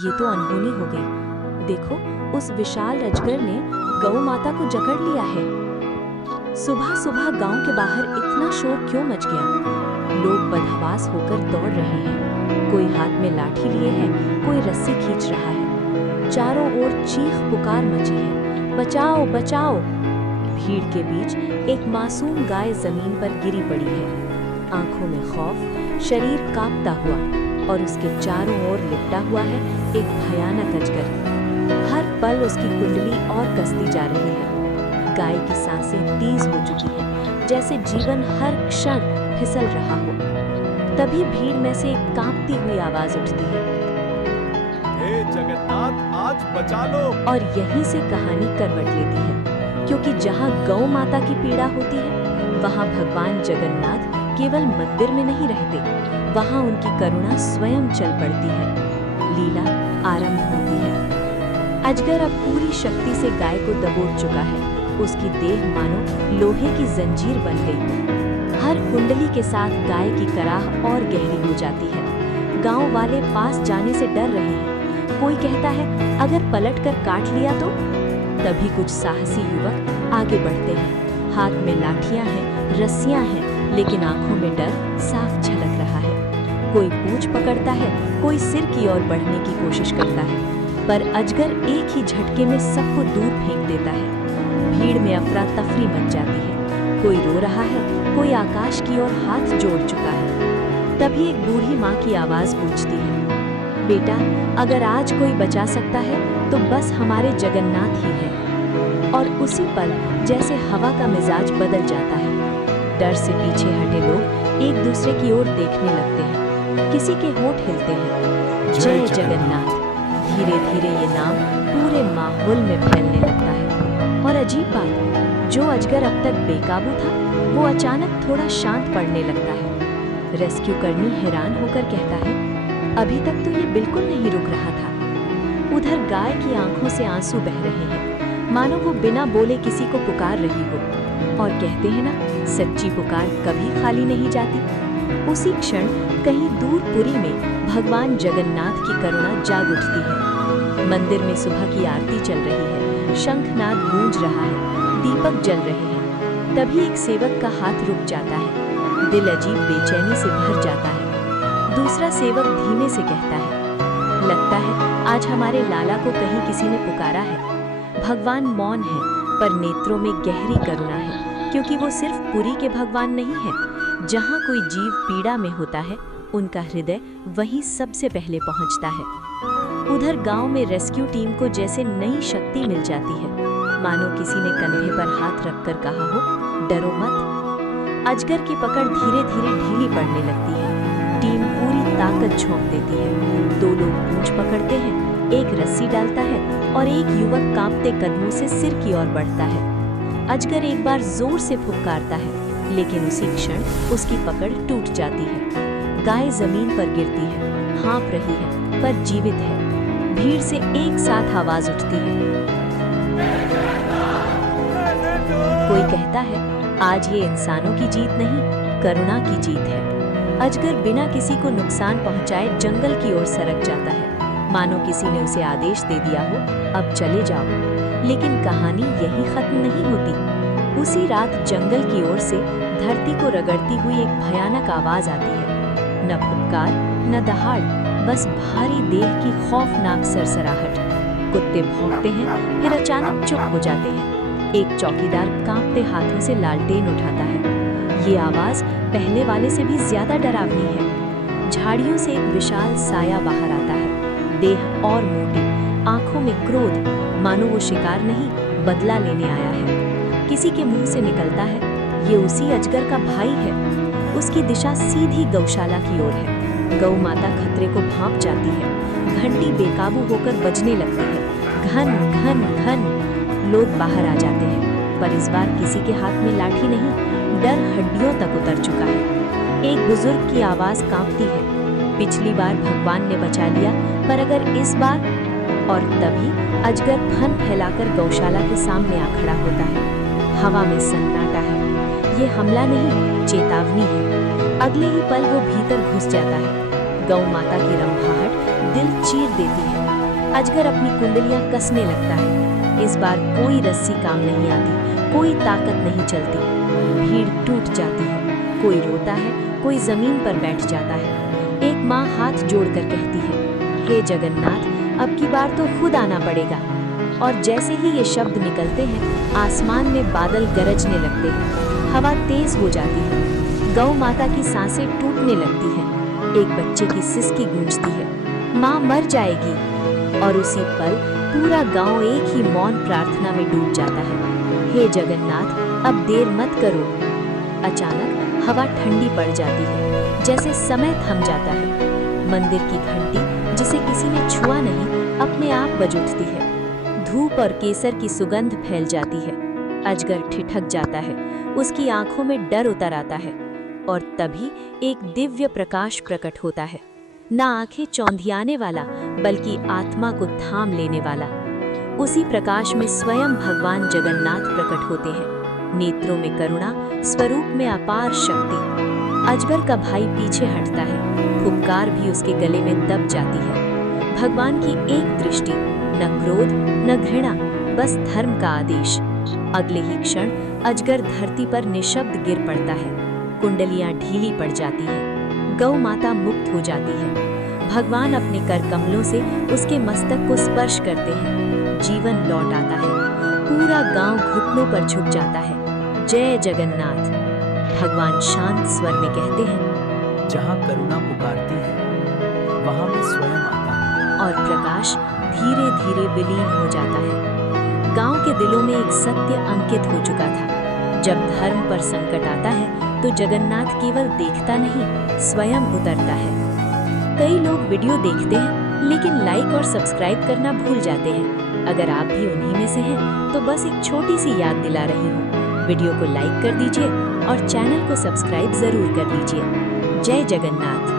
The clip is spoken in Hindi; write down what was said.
ये तो अनहोनी हो गई। देखो, उस विशाल अजगर ने गौ माता को जकड़ लिया है। सुबह सुबह गांव के बाहर इतना शोर क्यों मच गया? लोग बदहवास होकर दौड़ रहे हैं। कोई हाथ में लाठी लिए है, कोई रस्सी खींच रहा है। चारों ओर चीख पुकार मची है, बचाओ बचाओ। भीड़ के बीच एक मासूम गाय जमीन पर गिरी पड़ी है, आंखों में खौफ, शरीर कांपता हुआ, और उसके चारों ओर लिपटा हुआ है एक भयानक अजगर। हर पल उसकी कुंडली और कसती जा रही है। गाय की सांसें तेज हो चुकी हैं, जैसे जीवन हर क्षण फिसल रहा हो। तभी भीड़ में से एक कांपती हुई आवाज उठती है, हे जगन्नाथ, आज बचा लो। और यहीं से कहानी करवट लेती है, क्योंकि जहां गौ माता की पीड़ा होती है, वहां भगवान जगन्नाथ केवल मंदिर में नहीं रहते, वहां उनकी करुणा स्वयं चल पड़ती है। लीला आरंभ होती है। अजगर अब पूरी शक्ति से गाय को दबोच चुका है। उसकी देह मानो लोहे की जंजीर बन गई। हर कुंडली के साथ गाय की कराह और गहरी हो जाती है। गांव वाले पास जाने से डर रहे हैं। कोई कहता है, अगर पलटकर काट लिया तो? तभी कुछ साहसी युवक आगे बढ़ते हैं। हाथ में लाठियां हैं, रस्सियां हैं, लेकिन आंखों में डर साफ झलक रहा है। कोई पूंछ पकड़ता है, कोई सिर की ओर बढ़ने की कोशिश करता है, पर अजगर एक ही झटके में सबको दूर फेंक देता है। भीड़ में अफरा तफरी मच जाती है। कोई रो रहा है, कोई आकाश की ओर हाथ जोड़ चुका है। तभी एक बूढ़ी माँ की आवाज गूंजती है, बेटा, अगर आज कोई बचा सकता है तो बस हमारे जगन्नाथ ही है। और उसी पल जैसे हवा का मिजाज बदल जाता है। डर से पीछे हटे लोग एक दूसरे की ओर देखने लगते हैं। किसी के होंठ हिलते हैं, जय जगन्नाथ। धीरे धीरे ये नाम पूरे माहौल में फैलने लगता है। और अजीब बात, जो अजगर अब तक बेकाबू था, वो अचानक थोड़ा शांत पड़ने लगता है। रेस्क्यू कर्मी हैरान होकर कहता है, अभी तक तो ये बिल्कुल नहीं रुक रहा था। उधर गाय की आंखों से आंसू बह रहे हैं, मानो वो बिना बोले किसी को पुकार रही हो। और कहते हैं ना, सच्ची पुकार कभी खाली नहीं जाती। उसी क्षण कहीं दूर पुरी में भगवान जगन्नाथ की करुणा जाग उठती है। मंदिर में सुबह की आरती चल रही है, शंखनाद गूंज रहा है, दीपक जल रहे हैं। तभी एक सेवक का हाथ रुक जाता है। दिल अजीब बेचैनी से भर जाता है। दूसरा सेवक धीमे से कहता है, लगता है आज हमारे लाला को कहीं किसी ने पुकारा है। भगवान मौन है, पर नेत्रों में गहरी करुणा है, क्योंकि वो सिर्फ पुरी के भगवान नहीं है। जहाँ कोई जीव पीड़ा में होता है, उनका हृदय वहीं सबसे पहले पहुँचता है। उधर गांव में रेस्क्यू टीम को जैसे नई शक्ति मिल जाती है, मानो किसी ने कंधे पर हाथ रखकर कहा हो, डरो मत। अजगर की पकड़ धीरे धीरे ढीली पड़ने लगती है। टीम पूरी ताकत झोंक देती है। दो लोग पूंछ पकड़ते हैं, एक रस्सी डालता है और एक युवक कांपते कदमों से सिर की ओर बढ़ता है। अजगर एक बार जोर से फुफकारता है, लेकिन उसी क्षण उसकी पकड़ टूट जाती है। गाय जमीन पर गिरती है, हाँफ रही है, पर जीवित है। भीड़ से एक साथ आवाज उठती है, कोई कहता है, आज ये इंसानों की जीत नहीं, करुणा की जीत है। अजगर बिना किसी को नुकसान पहुंचाए जंगल की ओर सरक जाता है, मानो किसी ने उसे आदेश दे दिया हो, अब चले जाओ। लेकिन कहानी यही खत्म नहीं होती। उसी रात जंगल की ओर से धरती को रगड़ती हुई एक भयानक आवाज आती है। न फुफकार, न दहाड़, बस भारी देह की खौफनाक सरसराहट। कुत्ते भौंकते हैं, फिर अचानक चुप हो जाते हैं। एक चौकीदार कांपते हाथों से लालटेन उठाता है। ये आवाज पहले वाले से भी ज्यादा डरावनी है। झाड़ियों से एक विशाल साया बाहर आता है, देह और मोटी, आंखों में क्रोध, मानो वो शिकार नहीं, बदला लेने आया है। किसी के मुंह से निकलता है, ये उसी अजगर का भाई है। उसकी दिशा सीधी गौशाला की ओर है। गौ माता खतरे को भांप जाती है। घंटी बेकाबू होकर बजने लगती है। घन घन घन लोग बाहर आ जाते हैं, पर इस बार किसी के हाथ में लाठी नहीं, डर हड्डियों तक उतर चुका है। एक बुजुर्ग की आवाज कांपती है, पिछली बार भगवान ने बचा लिया, पर अगर इस बार? और तभी अजगर फन फैलाकर गौशाला के सामने आ खड़ा होता है। हवा में सन्नाटा है। ये हमला नहीं, चेतावनी है। अगले ही पल वो भीतर घुस जाता है। गौ माता की रंभाहट दिल चीर देती है। अजगर अपनी कुंडलियां कसने लगता है। इस बार कोई रस्सी काम नहीं आती, कोई ताकत नहीं चलती। भीड़ टूट जाती है, कोई रोता है, कोई जमीन पर बैठ जाता है। एक माँ हाथ जोड़कर कहती है, हे जगन्नाथ, अब की बार तो खुद आना पड़ेगा। और जैसे ही ये शब्द निकलते हैं, आसमान में बादल गरजने लगते हैं, हवा तेज हो जाती है, गौ माता की सांसें टूटने लगती हैं, एक बच्चे की सिसकी गूंजती है, माँ मर जाएगी। और उसी पल पूरा गांव एक ही मौन प्रार्थना में डूब जाता है। हे जगन्नाथ, अब देर मत करो। अचानक हवा ठंडी पड़ जाती है, जैसे समय थम जाता है। मंदिर की घंटी, जिसे किसी ने छुआ नहीं, अपने आप बज उठती है। धूप और केसर की सुगंध फैल जाती है। अजगर ठिठक जाता है, उसकी आंखों में डर उतर आता है। और तभी एक दिव्य प्रकाश प्रकट होता है, ना आंखें चौंधियाने वाला, बल्कि आत्मा को थाम लेने वाला। उसी प्रकाश में स्वयं भगवान जगन्नाथ प्रकट होते हैं, नेत्रों में करुणा, स्वरूप में अपार शक्ति। अजगर का भाई पीछे हटता है, फुफकार भी उसके गले में दब जाती है। भगवान की एक दृष्टि, न क्रोध न घृणा, बस धर्म का आदेश। अगले ही क्षण अजगर धरती पर निशब्द गिर पड़ता है, कुंडलियां ढीली पड़ जाती हैं, गौ माता मुक्त हो जाती है। भगवान अपने कर कमलों से उसके मस्तक को स्पर्श करते हैं, जीवन लौट आता है। पूरा गांव घुटनों पर झुक जाता है। जय जगन्नाथ। भगवान शांत स्वर में कहते हैं, जहाँ करुणा पुकारती है, वहाँ मैं स्वयं आता हूँ। और प्रकाश धीरे धीरे विलीन हो जाता है। गांव के दिलों में एक सत्य अंकित हो चुका था, जब धर्म पर संकट आता है तो जगन्नाथ केवल देखता नहीं, स्वयं उतरता है। कई लोग वीडियो देखते हैं, लेकिन लाइक और सब्सक्राइब करना भूल जाते हैं। अगर आप भी उन्हीं में से हैं, तो बस एक छोटी सी याद दिला रही हूँ, वीडियो को लाइक कर दीजिए और चैनल को सब्सक्राइब जरूर कर लीजिए। जय जगन्नाथ।